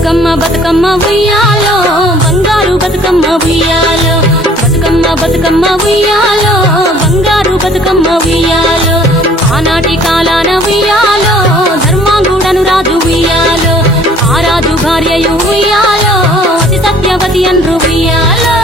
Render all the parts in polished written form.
బతుకమ్మ బతుకమ్మ ఉయ్యాలో బంగారు బతుకమ్మ ఉయ్యాలో బతుకమ్మ బతుకమ్మ ఉయ్యాలో బంగారు బతుకమ్మ ఉయ్యాలో ఆనాటి కాలాన ఉయ్యాలో ధర్మాంగుడను రాజు ఉయ్యాలో ఆ రాజు భార్యయు ఉయ్యాలో అతి సత్యవతి అన్రు ఉయ్యాలో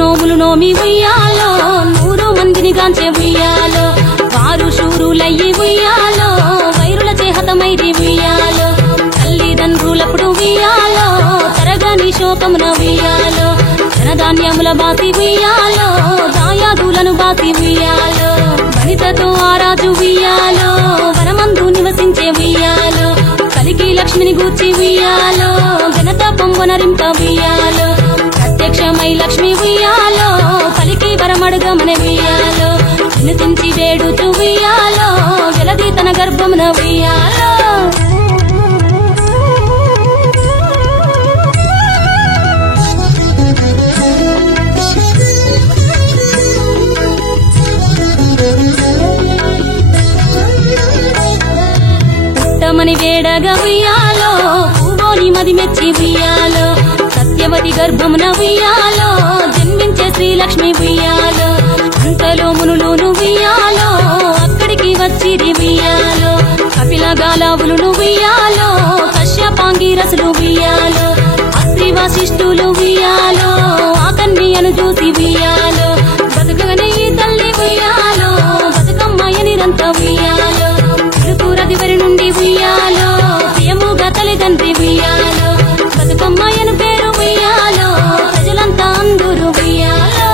నోములు నోమి ఉయ్యాలో 100 మందిని గాంచే ఉయ్యాలో వారు శూరులయ్యి ఉయ్యాలో వైరుల చేహతమైరి ఉయ్యాలో తల్లిదండ్రులప్పుడు ఉయ్యాలో తరగని శోకమున ఉయ్యాలో ధనధాన్యముల బాసి ఉయ్యాలో దాయాదులను బాసి ఉయ్యాలో వనితతో ఆరాజు ఉయ్యాలో వనమందు నివసించే ఉయ్యాలో కలికి లక్ష్మిని గూర్చి ఉయ్యాలో ఘనత పొంగొనరింప ఉయ్యాలో ప్రత్యక్షమై లక్ష్మి ఉయ్యాలో పలికి వరమడుగమని ఉయ్యాలో వినుతించి వేడుచు ఉయ్యాలో వెలది తన గర్భమున ఉయ్యాలో పుట్టమని వేడగా ఉయ్యాలో పూవోని మది మెచ్చి ఉయ్యాలో సత్యవతి గర్భమున ఉయ్యాలో జన్మించే శ్రీలక్ష్మి ఉయ్యాలో అంతలో మునులును ఉయ్యాలో అక్కడికి వచ్చిరి ఉయ్యాలో కపిల గాలావులు ఉయ్యాలో కశ్యపాంగిరసులు ఉయ్యాలో అస్త్రి వశిష్ఠులు ఉయ్యాలో ఆ కన్యను చూసి ఉయ్యాలో బతుకగనే ఈ తల్లి ఉయ్యాలో బతుకమ్మయనిరంత ఉయ్యాలో తిరుపురదివరి నుండి ఉయ్యాలో ప్రియముగా తల్లిదండ్రి ఉయ్యాలో బతుకమ్మయను పేరు ఉయ్యాలో ప్రజలంతా అందరూ ఉయ్యాలో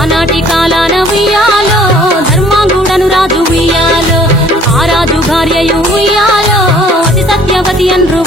ఆనాటి కాలాన ఉయ్యాలో ధర్మాంగుడను రాజు ఉయ్యాలో ఆ రాజు భార్యయు ఉయ్యాలో అతి సత్యవతి అన్రు